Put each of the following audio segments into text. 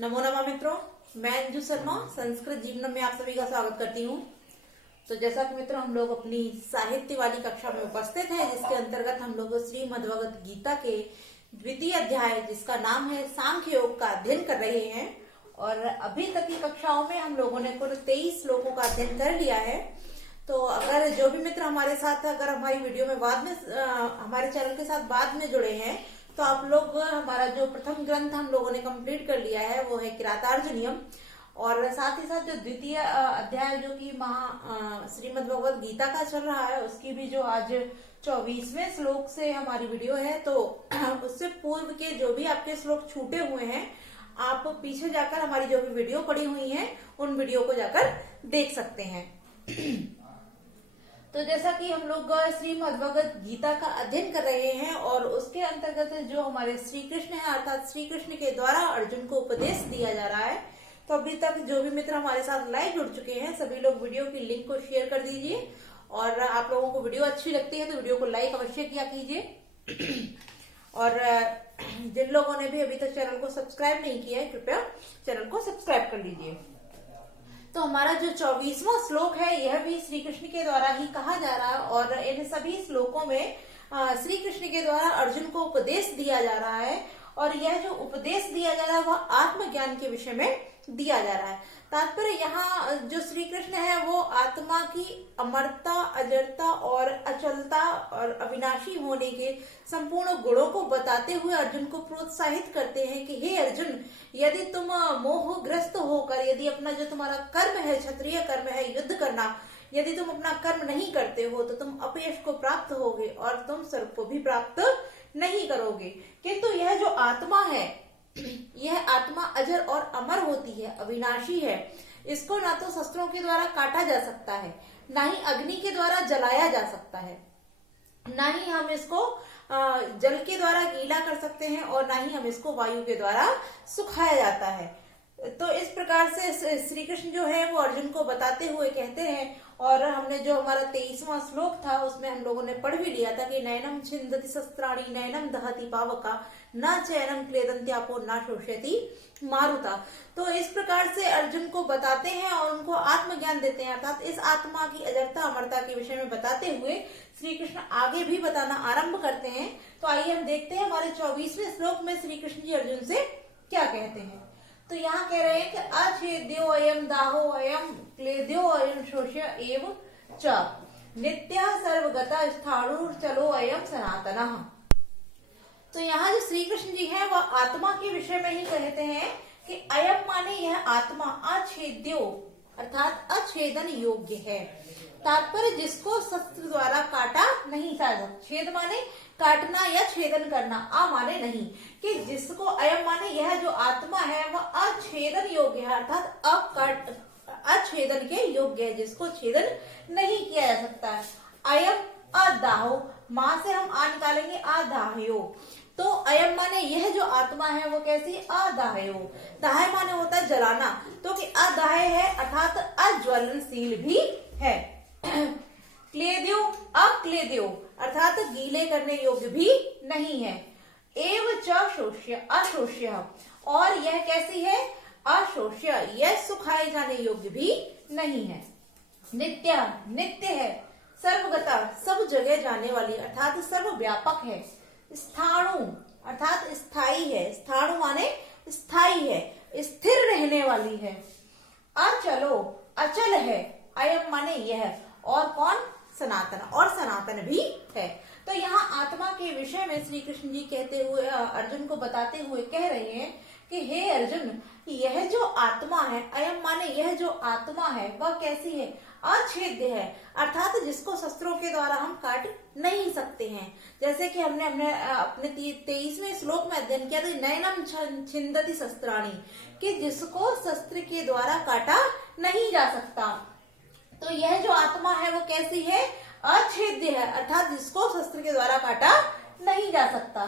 नमो नमः मित्रों, मैं अंजू शर्मा संस्कृत जीवन में आप सभी का स्वागत करती हूँ। तो जैसा कि मित्रों हम लोग अपनी साहित्य वाली कक्षा में उपस्थित हैं, जिसके अंतर्गत हम लोग श्रीमद्भगवत गीता के द्वितीय अध्याय जिसका नाम है सांख्य योग का अध्ययन कर रहे हैं। और अभी तक की कक्षाओं में हम लोगों ने कुल 23 श्लोकों का अध्ययन कर लिया है। तो अगर जो भी मित्र हमारे साथ अगर हमारी वीडियो में बाद में हमारे चैनल के साथ बाद में जुड़े हैं, तो आप लोग हमारा जो प्रथम ग्रंथ हम लोगों ने कंप्लीट कर लिया है वो है किरातार्जुनीयम। और साथ ही साथ जो द्वितीय अध्याय जो कि श्रीमद् भगवत गीता का चल रहा है, उसकी भी जो आज 24वें श्लोक से हमारी वीडियो है, तो उससे पूर्व के जो भी आपके श्लोक छूटे हुए हैं, आप पीछे जाकर हमारी जो भी वीडियो पड़ी हुई है उन वीडियो को जाकर देख सकते हैं। तो जैसा कि हम लोग श्रीमद्भगवत गीता का अध्ययन कर रहे हैं और उसके अंतर्गत जो हमारे श्री कृष्ण है, अर्थात श्री कृष्ण के द्वारा अर्जुन को उपदेश दिया जा रहा है। तो अभी तक जो भी मित्र हमारे साथ लाइव जुड़ चुके हैं, सभी लोग वीडियो की लिंक को शेयर कर दीजिए। और आप लोगों को वीडियो अच्छी लगती है तो वीडियो को लाइक अवश्य किया कीजिए। और जिन लोगों ने भी अभी तक चैनल को सब्सक्राइब नहीं किया है, कृपया चैनल को सब्सक्राइब कर लीजिए। तो हमारा जो 24वां श्लोक है, यह भी श्री कृष्ण के द्वारा ही कहा जा रहा है। और इन सभी श्लोकों में श्री कृष्ण के द्वारा अर्जुन को उपदेश दिया जा रहा है। और यह जो उपदेश दिया जा रहा है वह आत्मज्ञान के विषय में दिया जा रहा है। तात्पर्य यहाँ जो श्री कृष्ण है वो आत्मा की अमरता, अजरता और अचलता और अविनाशी होने के संपूर्ण गुणों को बताते हुए अर्जुन को प्रोत्साहित करते हैं कि हे अर्जुन, यदि तुम मोहग्रस्त होकर, यदि अपना जो तुम्हारा कर्म है, क्षत्रिय कर्म है युद्ध करना, यदि तुम अपना कर्म नहीं करते हो तो तुम अपयश को प्राप्त होगे और तुम स्वर्ग को भी प्राप्त नहीं करोगे। किंतु यह जो आत्मा है, यह आत्मा अजर और अमर होती है, अविनाशी है। इसको ना तो शस्त्रों के द्वारा काटा जा सकता है, ना ही अग्नि के द्वारा जलाया जा सकता है, ना ही हम इसको जल के द्वारा गीला कर सकते हैं, और ना ही हम इसको वायु के द्वारा सुखाया जाता है। तो इस प्रकार से श्री कृष्ण जो है वो अर्जुन को बताते हुए कहते हैं। और हमने जो हमारा 23वां श्लोक था उसमें हम लोगों ने पढ़ भी लिया था कि नैनम छिंदति शस्त्राणि नैनम दहति पावका न चैनम क्लेदन्त्यापो न शोष्यति मारुता। तो इस प्रकार से अर्जुन को बताते हैं और उनको आत्मज्ञान देते हैं, अर्थात इस आत्मा की अजरता अमरता के विषय में बताते हुए श्री कृष्ण आगे भी बताना आरंभ करते हैं। तो आइए हम देखते हैं हमारे 24वें श्लोक में श्री कृष्ण जी अर्जुन से क्या कहते हैं। तो यहाँ कह रहे हैं कि अछेद्यो अयम दाहो अयम क्लेद्यो अयम शोष्य एव च नित्यः सर्वगता स्थाणुर चलो अयम सनातनः। तो यहाँ जो श्री कृष्ण जी है वह आत्मा के विषय में ही कहते हैं कि अयम माने यह आत्मा अछेद्यो अर्थात अछेदन योग्य है। तात्पर्य जिसको शस्त्र द्वारा काटा नहीं जा सकता। छेद माने काटना या छेदन करना, आ माने नहीं, कि जिसको अयम माने यह जो आत्मा है वह अछेदन योग्य है, अर्थात अछेदन के योग्य है, जिसको छेदन नहीं किया जा सकता है। अयम अदाहो, मां से हम आ निकालेंगे अदाहयो। तो अयम माने यह जो आत्मा है वो कैसी, अदाहयो। दाह माने होता है जलाना, तो कि अदाह है अर्थात अज्वलनशील भी है। क्लेद्यो अक्लेद्यो अर्थात गीले करने योग्य भी नहीं है। एव च शोष्य अशोष्य, और यह कैसी है, अशोष्य, यह सुखाए जाने योग्य भी नहीं है। नित्य नित्य है, सर्वगता सब जगह जाने वाली अर्थात सर्वव्यापक है। स्थाणु अर्थात स्थायी है, स्थाणु माने स्थायी है, स्थिर रहने वाली है। अचलो अचल है, अयम माने यह, और कौन, सनातन, और सनातन भी है। तो यहाँ आत्मा के विषय में श्री कृष्ण जी कहते हुए अर्जुन को बताते हुए कह रहे हैं कि हे अर्जुन, यह जो आत्मा है, अयम माने यह जो आत्मा है वह कैसी है, अछेद्य है, अर्थात जिसको शस्त्रों के द्वारा हम काट नहीं सकते हैं। जैसे कि हमने अपने 23वें श्लोक में अध्ययन किया था, नैनम छिंदति शस्त्राणि, कि जिसको शस्त्र के द्वारा काटा नहीं जा सकता। तो यह जो आत्मा है वो कैसी है, अछेद्य है, अर्थात जिसको शस्त्र के द्वारा काटा नहीं जा सकता।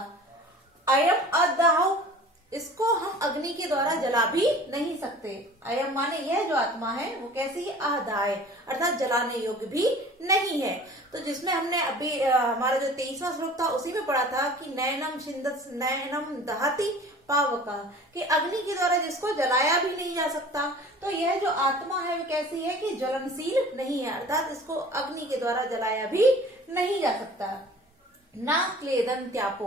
अयम अदाहो इसको हम अग्नि के द्वारा जला भी नहीं सकते। अयम माने यह जो आत्मा है वो कैसी है, अदाय, अर्थात जलाने योग्य भी नहीं है। तो जिसमें हमने अभी हमारा जो 23वां श्लोक था उसी में पढ़ा था कि नयनम शिंदत नयनम दहति पावका, कि अग्नि के द्वारा जिसको जलाया भी नहीं जा सकता। तो यह जो आत्मा है वो कैसी है कि ज्वलनशील नहीं है, अर्थात इसको अग्नि के द्वारा जलाया भी नहीं जा सकता। ना क्लेदन त्यापो,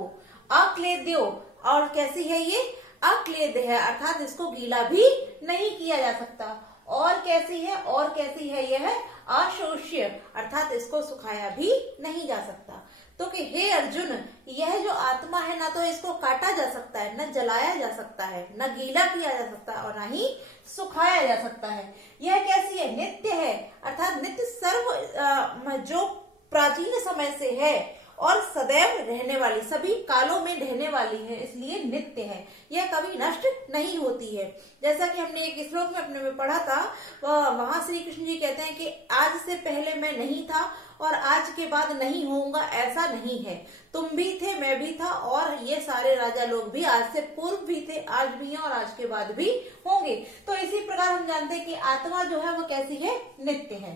अक्लेद्यो, और कैसी है ये, अक्लेद है, अर्थात इसको गीला भी नहीं किया जा सकता। और कैसी है, और कैसी है यह, अशोष्य, अर्थात इसको सुखाया भी नहीं जा सकता। तो कि हे अर्जुन, यह जो आत्मा है ना तो इसको काटा जा सकता है, न जलाया जा सकता है, न गीला किया जा सकता है, और न ही सुखाया जा सकता है। यह कैसी है, नित्य है, अर्थात नित्य सर्व जो प्राचीन समय से है और सदैव रहने वाली, सभी कालों में रहने वाली है, इसलिए नित्य है, यह कभी नष्ट नहीं होती है। जैसा कि हमने एक श्लोक में अपने में पढ़ा था, वहां श्री कृष्ण जी कहते हैं कि आज से पहले मैं नहीं था और आज के बाद नहीं होऊंगा, ऐसा नहीं है। तुम भी थे, मैं भी था, और ये सारे राजा लोग भी आज से पूर्व भी थे, आज भी हैं और आज के बाद भी होंगे। तो इसी प्रकार हम जानते हैं कि आत्मा जो है वो कैसी है, नित्य है,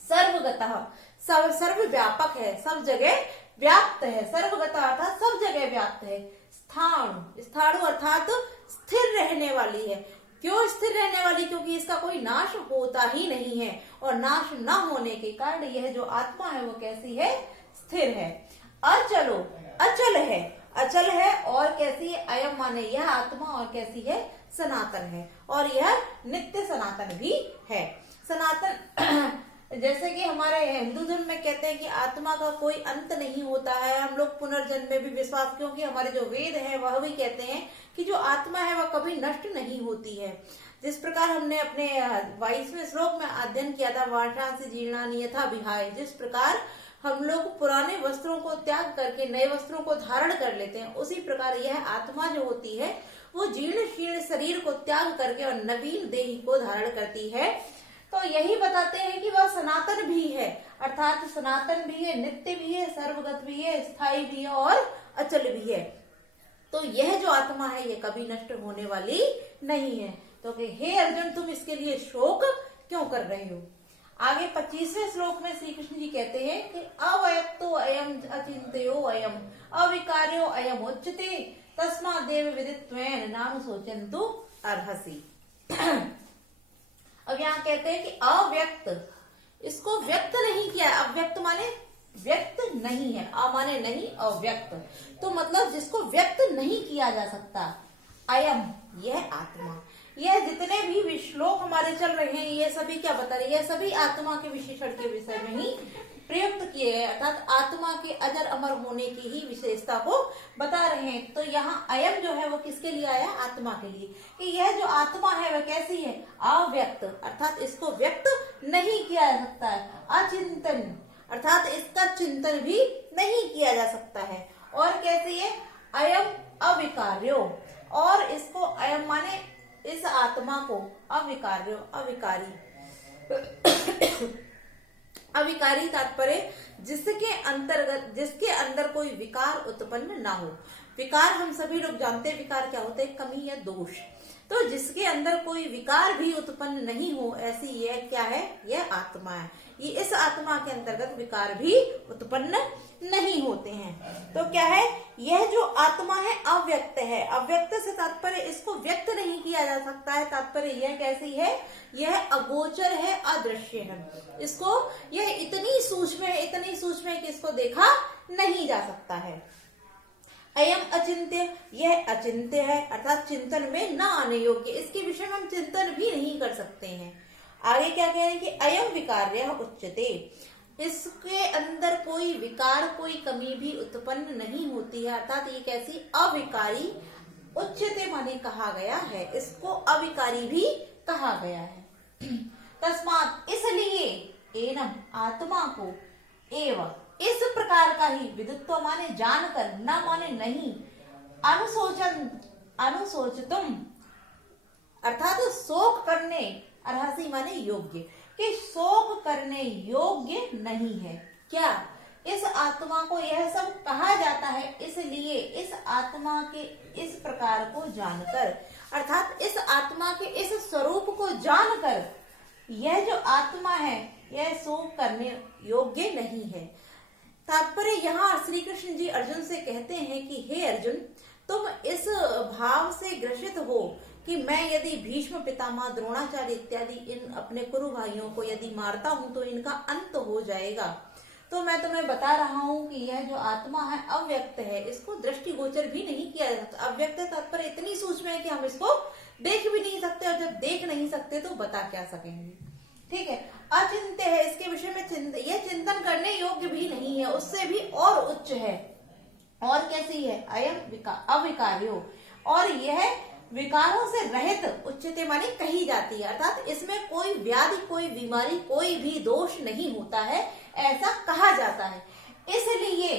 सर्वगतः, सर्व व्यापक है, सब जगह व्याप्त है, सर्वगतः अर्थात सब जगह व्याप्त है। स्थाणु, स्थाणु अर्थात स्थिर रहने वाली है। क्यों स्थिर रहने वाली, क्योंकि इसका कोई नाश होता ही नहीं है, और नाश न होने के कारण यह जो आत्मा है वो कैसी है, स्थिर है। अचलो, अचल है, अचल है, और कैसी है, अयम माने यह आत्मा, और कैसी है, सनातन है, और यह नित्य सनातन भी है। सनातन जैसे कि हमारे हिंदू धर्म में कहते हैं कि आत्मा का कोई अंत नहीं होता है, हम लोग पुनर्जन्म में भी विश्वास, क्योंकि हमारे जो वेद है वह भी कहते हैं कि जो आत्मा है वह कभी नष्ट नहीं होती है। जिस प्रकार हमने अपने 22वें श्लोक में अध्ययन किया था, वाषांसी जीर्णानि यथा विहाय, जिस प्रकार हम लोग पुराने वस्त्रों को त्याग करके नए वस्त्रों को धारण कर लेते हैं, उसी प्रकार यह आत्मा जो होती है वो जीर्ण शीर्ण शरीर को त्याग करके और नवीन देह को धारण करती है। तो यही बताते हैं कि वह सनातन भी है, अर्थात सनातन भी है, नित्य भी है, सर्वगत भी है, स्थायी भी है और अचल भी है। तो यह जो आत्मा है ये कभी नष्ट होने वाली नहीं है। तो कि हे अर्जुन, तुम इसके लिए शोक क्यों कर रहे हो। आगे 25वें श्लोक में श्री कृष्ण जी कहते हैं कि अवयक्तो अयम अचिंत्यो अयम अविकार्यो अयम उच्यते तस्मादेव विदित्वेन नाम सोचन्तु अर्हसि। अब यहाँ कहते हैं कि अव्यक्त, इसको व्यक्त नहीं किया, अव्यक्त माने व्यक्त नहीं है, अ माने नहीं, अव्यक्त, तो मतलब जिसको व्यक्त नहीं किया जा सकता। अयम, यह आत्मा, यह जितने भी श्लोक हमारे चल रहे हैं ये सभी क्या बता रहे हैं, यह सभी आत्मा के विशेषण के विषय में ही प्रयुक्त किए गए, अर्थात आत्मा के अजर अमर होने की ही विशेषता को बता रहे हैं। तो यहाँ अयम जो है वो किसके लिए आया, आत्मा के लिए, कि यह जो आत्मा है वह कैसी है, अव्यक्त, अर्थात इसको व्यक्त नहीं किया जा सकता है। अचिंतन, अर्थात इसका चिंतन भी नहीं किया जा सकता है। और कैसी है, अयम अविकार्यो, और इसको अयम माने इस आत्मा को, अविकार्यो अविकारी, अविकारी तात्पर्य जिसके अंतर्गत, जिसके अंदर कोई विकार उत्पन्न ना हो। विकार हम सभी लोग जानते हैं, विकार क्या होते हैं, कमी या दोष। तो जिसके अंदर कोई विकार भी उत्पन्न नहीं हो, ऐसी यह क्या है, यह आत्मा है। ये इस आत्मा के अंतर्गत विकार भी उत्पन्न नहीं होते हैं। तो क्या है, यह जो आत्मा है अव्यक्त है। अव्यक्त से तात्पर्य इसको व्यक्त नहीं किया जा सकता है, तात्पर्य यह कैसी है, यह अगोचर है, अदृश्य है। इसको, यह इतनी सूक्ष्म है, इतनी सूक्ष्म है कि इसको देखा नहीं जा सकता है। अयम अचिंत्य, यह अचिंत्य है, अर्थात चिंतन में न आने योग्य, इसके विषय में हम चिंतन भी नहीं कर सकते हैं। आगे क्या कह रहे हैं कि अयम विकार्य उच्यते, इसके अंदर कोई विकार, कोई कमी भी उत्पन्न नहीं होती है, अर्थात ये कैसी, अविकारी, उच्यते माने कहा गया है, इसको अविकारी भी कहा गया है। तस्मात्, इसलिए, एनम आत्मा को, एवं इस प्रकार का ही, विदित्व माने जानकर, न माने नहीं, अनुशोचन अनुशोचतुम अर्थात शोक करने, अर्हसि माने योग्य, कि शोक करने योग्य नहीं है। क्या इस आत्मा को यह सब कहा जाता है है, इसलिए इस आत्मा के इस प्रकार को जानकर, अर्थात इस आत्मा के इस स्वरूप को जानकर यह जो आत्मा है यह शोक करने योग्य नहीं है। तात्पर्य यहाँ श्री कृष्ण जी अर्जुन से कहते हैं कि हे अर्जुन, तुम इस भाव से ग्रसित हो कि मैं यदि भीष्म, पितामह, द्रोणाचार्य इत्यादि इन अपने कुरु भाइयों को यदि मारता हूं तो इनका अंत हो जाएगा। तो मैं तुम्हें बता रहा हूं कि यह जो आत्मा है अव्यक्त है, इसको दृष्टिगोचर भी नहीं किया जा सकता। अव्यक्त तात्पर्य इतनी सूक्ष्म है कि हम इसको देख भी नहीं सकते, और जब देख नहीं सकते तो बता क्या सकेंगे। ठीक है, अचिंत्य है, इसके विषय में यह चिंतन करने योग्य भी नहीं है, उससे भी और उच्च है। और कैसी है? अयम अविकार्यो, और यह विकारों से रहित उच्चते माने कही जाती है, अर्थात इसमें कोई व्याधि, कोई बीमारी, कोई भी दोष नहीं होता है, ऐसा कहा जाता है। इसलिए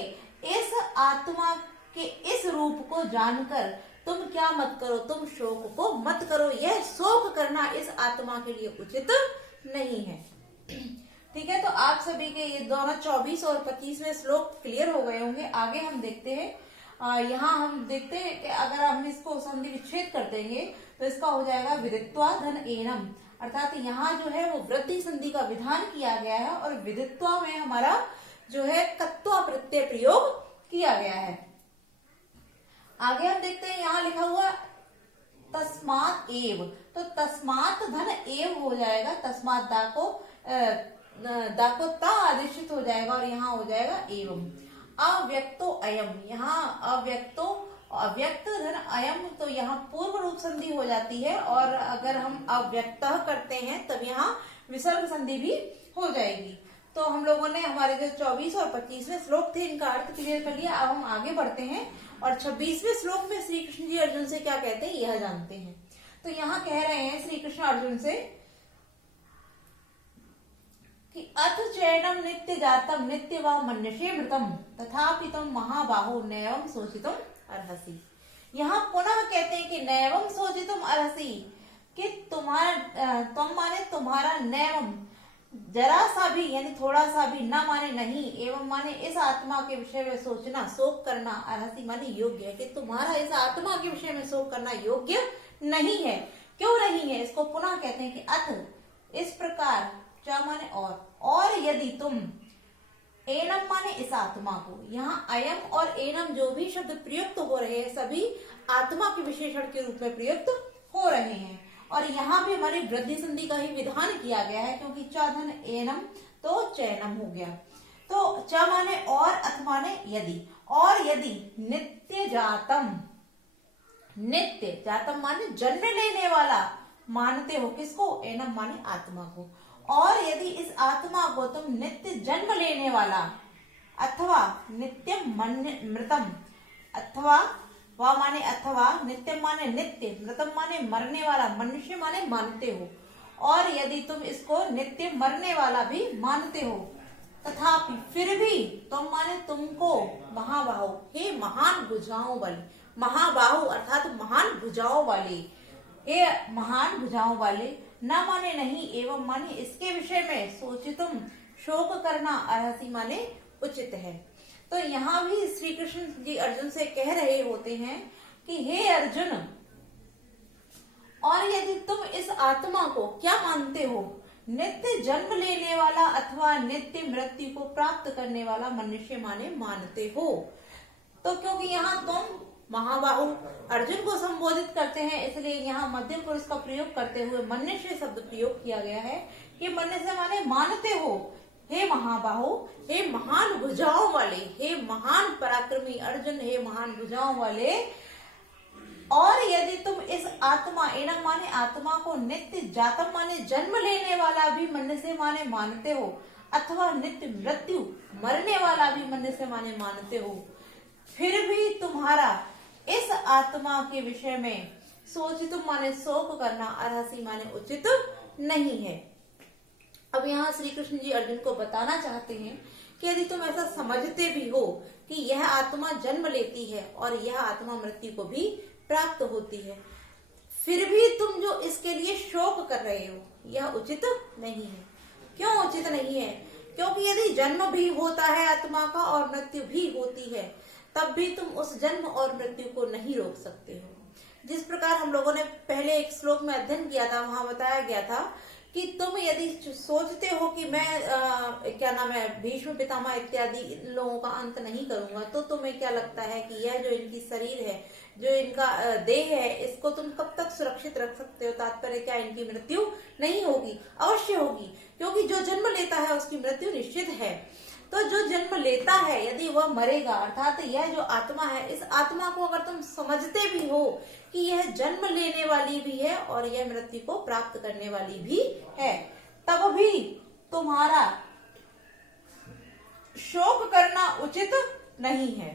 इस आत्मा के इस रूप को जानकर तुम क्या मत करो, तुम शोक को मत करो। यह शोक करना इस आत्मा के लिए उचित नहीं है। ठीक है, तो आप सभी के ये दोनों 24 और 25वें श्लोक क्लियर हो गए होंगे। आगे हम देखते हैं, यहाँ हम देखते हैं कि अगर हम इसको संधि विच्छेद कर देंगे तो इसका हो जाएगा विदित्वा धन एनम, अर्थात यहाँ जो है वो वृद्धि संधि का विधान किया गया है और विदित्वा में हमारा जो है कत्वा प्रत्यय प्रयोग किया गया है। आगे हम देखते हैं, यहाँ लिखा हुआ तस्मात एव, तो तस्मात धन एव हो जाएगा, तस्मात दा को ता आदेशित हो जाएगा और यहाँ हो जाएगा एवं। अव्यक्तो अयम, यहाँ अव्यक्त धन अयम, तो यहाँ पूर्व रूप संधि हो जाती है, और अगर हम अव्यक्त करते हैं तब यहाँ विसर्ग संधि भी हो जाएगी। तो हम लोगों ने हमारे जो 24 और 25वें श्लोक थे इनका अर्थ क्लियर कर लिया। अब हम आगे बढ़ते हैं और 26वें श्लोक में श्री कृष्ण जी अर्जुन से क्या कहते हैं यह जानते हैं। तो यहाँ कह रहे हैं श्री कृष्ण अर्जुन से कि अथ चैनम नित्य जातम नित्य वा मन्यसे मृतम तथापि तुम महाबाहो नैवम सोचितुम अर्हसि। यहाँ पुनः कहते हैं कि नैवम सोचितुम अर्हसि, कि तुम माने तुम्हारा, नैवम जरा सा भी यानी थोड़ा सा भी, न माने नहीं, एवं माने इस आत्मा के विषय में सोचना, शोक करना, अर्हसि माने योग्य है, कि तुम्हारा इस आत्मा के विषय में शोक करना योग्य नहीं है। क्यों नहीं है? इसको पुनः कहते हैं कि अथ इस प्रकार, च माने और यदि तुम, एनम माने इस आत्मा को, यहाँ अयम और एनम जो भी शब्द प्रयुक्त हो रहे हैं सभी आत्मा के विशेषण के रूप में प्रयुक्त हो रहे हैं, और यहाँ भी हमारी वृद्धि संधि का ही विधान किया गया है, क्योंकि च धन एनम तो चैनम हो गया। तो च माने और, अथ माने यदि, और यदि नित्य जातम, नित्य जातम माने जन्म लेने वाला मानते हो, किसको? एनम माने आत्मा को। और यदि इस आत्मा को तुम नित्य जन्म लेने वाला, अथवा नित्यम मृतम, अथवा वा माने अथवा, नित्यम माने नित्य, मृतम माने मरने वाला, मनुष्य माने मानते हो, और यदि तुम इसको नित्य मरने वाला भी मानते हो, तथापि फिर भी, तुम माने तुमको, महाबाहो, हे महान भुजाओं वाले, महाबाहु अर्थात महान भुजाओं वाले, हे महान भुजाओं वाले, न माने नहीं, एवं माने इसके विषय में सोचितुम शोक करना, अर्हसि माने उचित है। तो यहाँ भी श्री कृष्ण जी अर्जुन से कह रहे होते हैं कि हे अर्जुन, और यदि तुम इस आत्मा को क्या मानते हो? नित्य जन्म लेने वाला अथवा नित्य मृत्यु को प्राप्त करने वाला मनुष्य माने मानते हो। तो क्योंकि यहाँ तुम महाबाहु अर्जुन को संबोधित करते हैं, इसलिए यहाँ मध्यम पुरुष का प्रयोग करते हुए मनुष्य शब्द प्रयोग किया गया है कि मनुष्य माने मानते हो, हे महाबाहु, हे महान भुजाओं वाले, हे महान पराक्रमी अर्जुन, हे महान भुजाओं वाले, और यदि तुम इस आत्मा, एनम माने आत्मा को, नित्य जातम माने जन्म लेने वाला भी मनुष्य माने मानते हो, अथवा नित्य मृत्यु मरने वाला भी मनुष्य माने मानते हो, फिर भी तुम्हारा इस आत्मा के विषय में सोचितुम माने शोक करना, अर्हसि माने उचित नहीं है। अब यहाँ श्री कृष्ण जी अर्जुन को बताना चाहते हैं कि यदि तुम ऐसा समझते भी हो कि यह आत्मा जन्म लेती है और यह आत्मा मृत्यु को भी प्राप्त होती है, फिर भी तुम जो इसके लिए शोक कर रहे हो यह उचित नहीं है। क्यों उचित नहीं है? क्योंकि यदि जन्म भी होता है आत्मा का और मृत्यु भी होती है, तब भी तुम उस जन्म और मृत्यु को नहीं रोक सकते हो। जिस प्रकार हम लोगों ने पहले एक श्लोक में अध्ययन किया था, वहां बताया गया था कि तुम यदि सोचते हो कि मैं भीष्म पितामह इत्यादि लोगों का अंत नहीं करूंगा, तो तुम्हें क्या लगता है कि यह जो इनकी शरीर है, जो इनका देह है, इसको तुम कब तक सुरक्षित रख सकते हो? तात्पर्य क्या इनकी मृत्यु नहीं होगी? अवश्य होगी, क्योंकि जो जन्म लेता है उसकी मृत्यु निश्चित है। तो जो जन्म लेता है यदि वह मरेगा, अर्थात यह जो आत्मा है, इस आत्मा को अगर तुम समझते भी हो कि यह जन्म लेने वाली भी है और यह मृत्यु को प्राप्त करने वाली भी है, तब भी तुम्हारा शोक करना उचित नहीं है।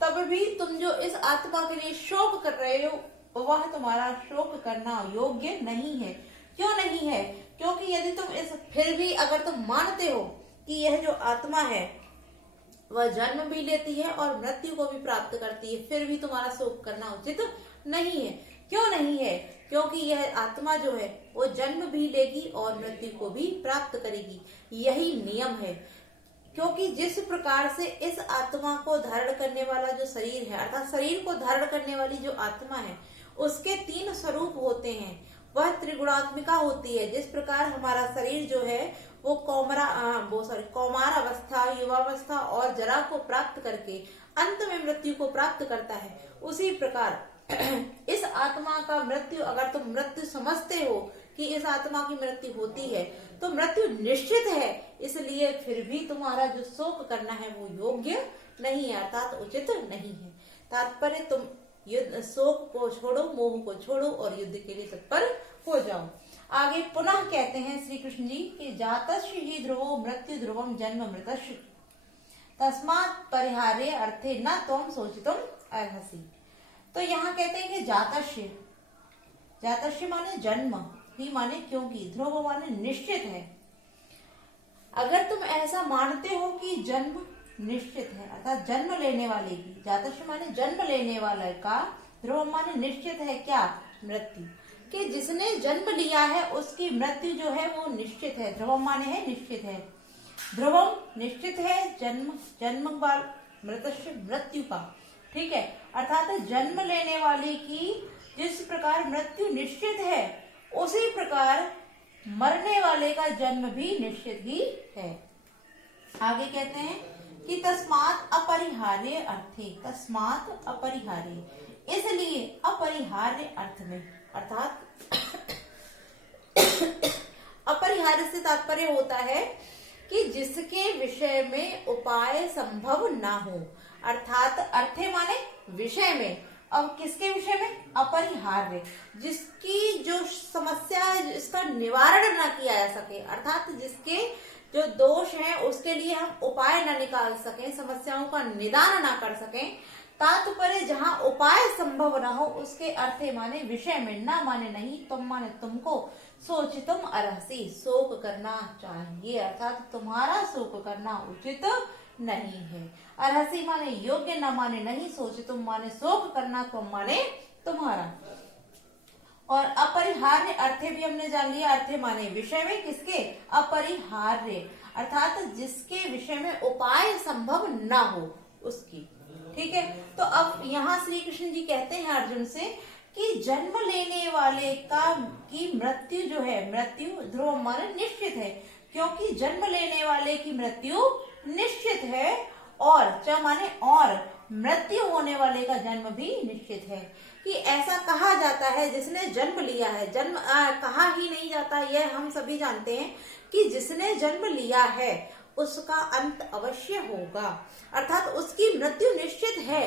तब भी तुम जो इस आत्मा के लिए शोक कर रहे हो, वह तुम्हारा शोक करना योग्य नहीं है। क्यों नहीं है? क्योंकि यदि तुम फिर भी अगर तुम मानते हो कि यह जो आत्मा है वह जन्म भी लेती है और मृत्यु को भी प्राप्त करती है, फिर भी तुम्हारा शोक करना उचित नहीं है। क्यों नहीं है? क्योंकि यह आत्मा जो है वो जन्म भी लेगी और मृत्यु को भी प्राप्त करेगी, यही नियम है। क्योंकि जिस प्रकार से इस आत्मा को धारण करने वाला जो शरीर है, अर्थात शरीर को धारण करने वाली जो आत्मा है, उसके 3 स्वरूप होते हैं, वह त्रिगुणात्मिका होती है। जिस प्रकार हमारा शरीर जो है वो कौमार अवस्था, युवावस्था और जरा को प्राप्त करके अंत में मृत्यु को प्राप्त करता है, उसी प्रकार इस आत्मा का मृत्यु, अगर तुम मृत्यु समझते हो कि इस आत्मा की मृत्यु होती है, तो मृत्यु निश्चित है, इसलिए फिर भी तुम्हारा जो शोक करना है वो योग्य नहीं है, अर्थात उचित नहीं है। तात्पर्य तुम शोक को छोड़ो, मोह को छोड़ो और युद्ध के लिए तत्पर हो जाओ। आगे पुनः कहते हैं श्री कृष्ण जी कि जातस्य ही ध्रुवो मृत्यु ध्रुवम जन्म मृतस्य तस्मात् परिहारे अर्थे न त्वं शोचितुम अर्हसि। तो यहाँ कहते हैं कि जातस्य माने जन्म, ही माने क्योंकि, ध्रुव माने निश्चित है। अगर तुम ऐसा मानते हो कि जन्म निश्चित है, अर्थात जन्म लेने वाले की, जातस्य माने जन्म लेने वाला का, ध्रुव माने निश्चित है क्या? मृत्यु, कि जिसने जन्म लिया है उसकी मृत्यु जो है वो निश्चित है। ध्रुवम माने है निश्चित है, ध्रुवम निश्चित है, जन्म मृतस्य मृत्यु का, ठीक है। अर्थात जन्म लेने वाले की जिस प्रकार मृत्यु निश्चित है, उसी प्रकार मरने वाले का जन्म भी निश्चित ही है। आगे कहते हैं कि तस्मात् अपरिहार्य अर्थे, तस्मात् अपरिहार्य, इसलिए अपरिहार्य अर्थ में, अर्थात अपरिहार्य से तात्पर्य होता है कि जिसके विषय में उपाय संभव ना हो, अर्थात अर्थे माने विषय में, अब किसके विषय में? अपरिहार्य, जिसकी जो समस्या है इसका निवारण ना किया जा सके, अर्थात जिसके जो दोष है उसके लिए हम उपाय न निकाल सकें, समस्याओं का निदान ना कर सकें। तात्पर्य जहाँ उपाय संभव ना हो उसके अर्थे माने विषय में, ना माने नहीं, तुम माने तुमको, सोचितुम अर्हसि, शोक करना चाहिए, अर्थात तुम्हारा शोक करना उचित नहीं है। अर्हसि माने योग्य, न माने नहीं, सोचितुम माने शोक करना, तुम माने तुम्हारा। और अपरिहार्य अर्थे भी हमने जान लिया, अर्थे माने विषय में, किसके? अपरिहार्य, अर्थात जिसके विषय में उपाय संभव ना हो उसकी, ठीक है। तो अब यहाँ श्री कृष्ण जी कहते हैं अर्जुन से कि जन्म लेने वाले की मृत्यु जो है, मृत्यु ध्रुव माने निश्चित है, क्योंकि जन्म लेने वाले की मृत्यु निश्चित है, और च माने और, मृत्यु होने वाले का जन्म भी निश्चित है। कि ऐसा कहा जाता है जिसने जन्म लिया है, जन्म कहा ही नहीं जाता, यह हम सभी जानते हैं कि जिसने जन्म लिया है उसका अंत अवश्य होगा, अर्थात उसकी मृत्यु निश्चित है।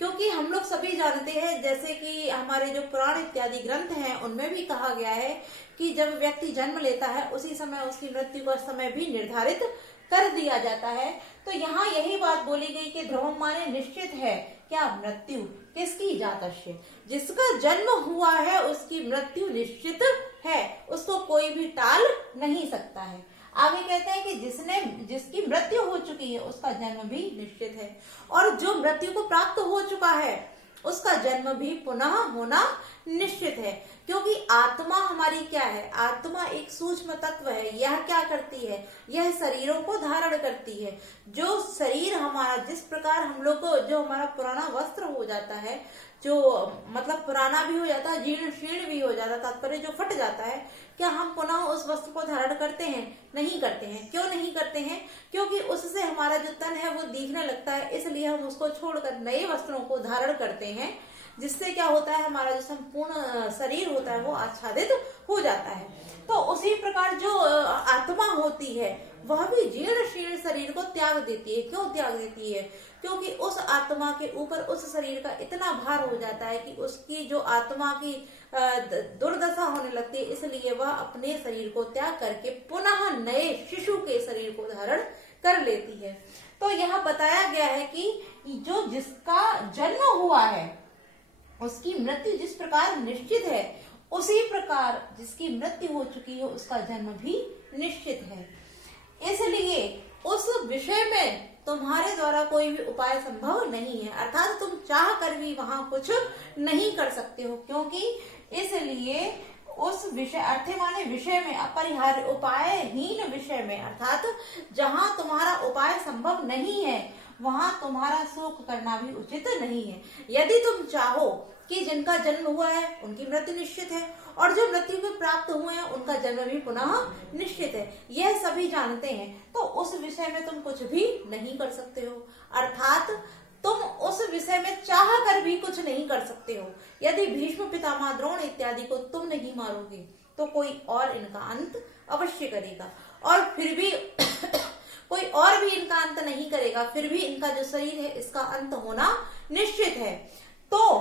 क्योंकि हम लोग सभी जानते हैं, जैसे कि हमारे जो पुराण इत्यादि ग्रंथ हैं उनमें भी कहा गया है कि जब व्यक्ति जन्म लेता है उसी समय उसकी मृत्यु का समय भी निर्धारित कर दिया जाता है। तो यहाँ यही बात बोली गई कि ध्रुवम माने निश्चित है क्या? मृत्यु, किसकी? जातस्य, जिसका जन्म हुआ है उसकी मृत्यु निश्चित है, उसको कोई भी टाल नहीं सकता है। आगे कहते हैं कि जिसकी मृत्यु हो चुकी है उसका जन्म भी निश्चित है, और जो मृत्यु को प्राप्त हो चुका है उसका जन्म भी पुनः होना निश्चित है। क्योंकि आत्मा हमारी क्या है, आत्मा एक सूक्ष्म तत्व है। यह क्या करती है, यह शरीरों को धारण करती है। जो शरीर हमारा, जिस प्रकार हम लोग को जो हमारा पुराना वस्त्र हो जाता है, जो मतलब पुराना भी हो जाता है, जीर्ण शीर्ण भी हो जाता है, तात्पर्य जो फट जाता है, क्या हम पुनः उस वस्त्र को धारण करते हैं? नहीं करते हैं। क्यों नहीं करते हैं? क्योंकि उससे हमारा जो तन है वो दिखने लगता है, इसलिए हम उसको छोड़कर नए वस्त्रों को धारण करते हैं, जिससे क्या होता है, हमारा जो संपूर्ण शरीर होता है वो आच्छादित हो जाता है। तो उसी प्रकार जो आत्मा होती है वह भी जीर्ण शीर्ण शरीर को त्याग देती है। क्यों त्याग देती है? क्योंकि उस आत्मा के ऊपर उस शरीर का इतना भार हो जाता है कि उसकी जो आत्मा की दुर्दशा होने लगती है, इसलिए वह अपने शरीर को त्याग करके पुनः नए शिशु के शरीर को धारण कर लेती है। तो यह बताया गया है कि जो जिसका जन्म हुआ है उसकी मृत्यु जिस प्रकार निश्चित है, उसी प्रकार जिसकी मृत्यु हो चुकी है उसका जन्म भी निश्चित है। इसलिए उस विषय में तुम्हारे द्वारा कोई भी उपाय संभव नहीं है, अर्थात तुम चाह कर भी वहां कुछ नहीं कर सकते हो। क्योंकि इसलिए उस विषय, अर्थे माने विषय में, अपरिहार्य उपायहीन विषय में, अर्थात जहां तुम्हारा उपाय संभव नहीं है वहां तुम्हारा शोक करना भी उचित नहीं है। यदि तुम चाहो कि जिनका जन्म हुआ है उनकी मृत्यु निश्चित है और जो मृत्यु को प्राप्त हुए हैं उनका जन्म भी पुनः निश्चित है, यह सभी जानते हैं, तो उस विषय में तुम कुछ भी नहीं कर सकते हो। अर्थात तुम उस विषय में चाह कर भी कुछ नहीं कर सकते हो। यदि भीष्म, पितामह, द्रोण इत्यादि को तुम नहीं मारोगे तो कोई और इनका अंत अवश्य करेगा, और फिर भी कोई और भी इनका अंत नहीं करेगा, फिर भी इनका जो शरीर है इसका अंत होना निश्चित है। तो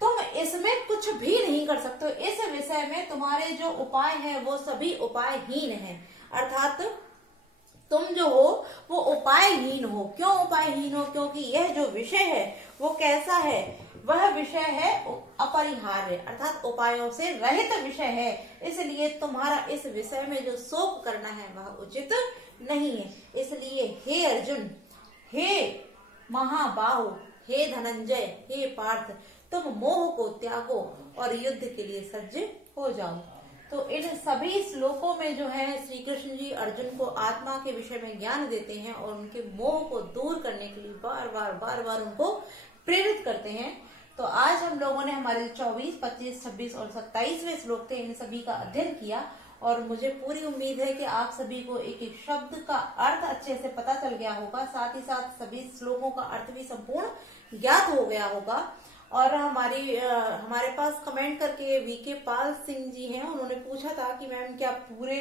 तुम इसमें कुछ भी नहीं कर सकते हो। इस विषय में तुम्हारे जो उपाय है वो सभी उपायहीन है, अर्थात तुम जो हो वो उपायहीन हो। क्यों उपायहीन हो? क्योंकि यह जो विषय है वो कैसा है, वह विषय है अपरिहार्य, अर्थात उपायों से रहित विषय है। इसलिए तुम्हारा इस विषय में जो शोक करना है वह उचित नहीं है। इसलिए हे अर्जुन, हे महाबाहु, हे धनंजय, हे पार्थ, तुम मोह को त्यागो और युद्ध के लिए सज्ज हो जाओ। तो इन सभी श्लोकों में जो है श्री कृष्ण जी अर्जुन को आत्मा के विषय में ज्ञान देते हैं और उनके मोह को दूर करने के लिए बार बार उनको प्रेरित करते हैं। तो आज हम लोगों ने हमारे 24, 25, 26 और 27वें श्लोक थे, इन सभी का अध्ययन किया और मुझे पूरी उम्मीद है कि आप सभी को एक एक शब्द का अर्थ अच्छे से पता चल गया होगा, साथ ही साथ सभी श्लोकों का अर्थ भी संपूर्ण ज्ञात हो गया होगा। और हमारे पास कमेंट करके वीके पाल सिंह जी हैं, उन्होंने पूछा था कि मैम क्या पूरे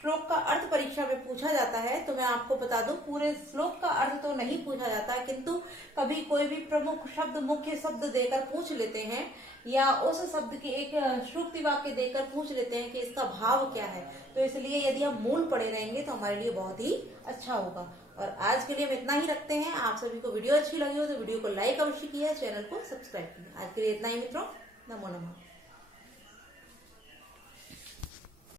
श्लोक का अर्थ परीक्षा में पूछा जाता है? तो मैं आपको बता दूं, पूरे श्लोक का अर्थ तो नहीं पूछा जाता, किंतु कभी कोई भी प्रमुख शब्द, मुख्य शब्द देकर पूछ लेते हैं, या उस शब्द की एक श्रुति वाक्य देकर पूछ लेते हैं कि इसका भाव क्या है। तो इसलिए यदि हम मूल पढ़े रहेंगे तो हमारे लिए बहुत ही अच्छा होगा। और आज के लिए हम इतना ही रखते हैं। आप सभी को वीडियो अच्छी लगी हो तो वीडियो को लाइक अवश्य किया, चैनल को सब्सक्राइब किया। आज के लिए इतना ही मित्रों, नमो नमः।